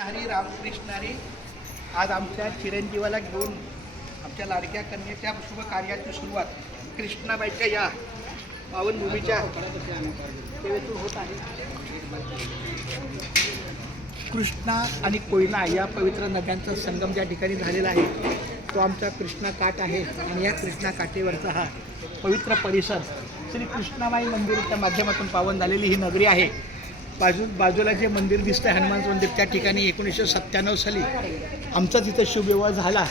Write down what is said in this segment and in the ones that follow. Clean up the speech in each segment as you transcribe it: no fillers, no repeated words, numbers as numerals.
हरी रामकृष्ण हरी. आज आमच्या चिरंजीवाला घेऊन आमच्या लाडक्या कन्येच्या शुभ कार्याची सुरुवात कृष्णाबाईच्या या पावनभूमीच्या सेवेतून होत आहे. कृष्णा आणि कोयना या पवित्र नद्यांचा संगम ज्या ठिकाणी झालेला आहे तो आमचा कृष्णा काठ आहे आणि या कृष्णा काठेवरचा हा पवित्र परिसर श्री कृष्णाबाई मंदिराच्या माध्यमातून पावन झालेली ही नगरी आहे. बाजूला जे मंदिर दिसतं हनुमान मंदिर त्या ठिकाणी 1997 साली आमचा तिथं शुभविवाह झाला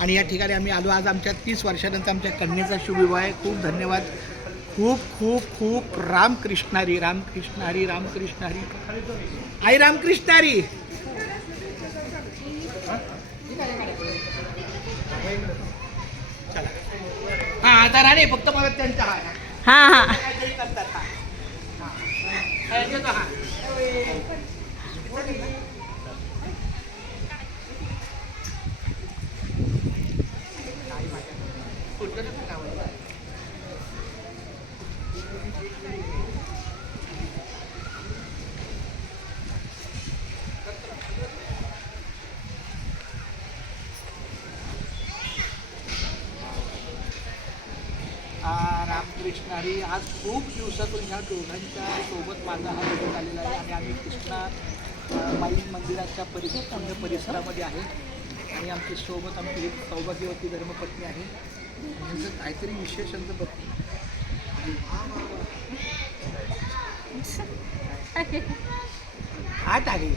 आणि या ठिकाणी आम्ही आलो. आज आमच्या 30 वर्षानंतर आमच्या कन्येचा शुभविवाह आहे. खूप धन्यवाद. खूप खूप खूप रामकृष्ण हरी रामकृष्ण हरी रामकृष्ण हरी. आई रामकृष्ण हरी. चला हां आता राणे फक्त मला त्यांचा हां हां काहीतरी करतात. रामकृष्ण हरी. आज खूप दिवसातून ह्या दोघांच्या सोबत माझा हा भेट झालेला आहे आणि आम्ही कृष्णा माई मंदिराच्या परिसरामध्ये आहे आणि आमची सोबत आमची एक सौभाग्यवती धर्मपत्नी आहे. काहीतरी विशेष बघ आठ आहे.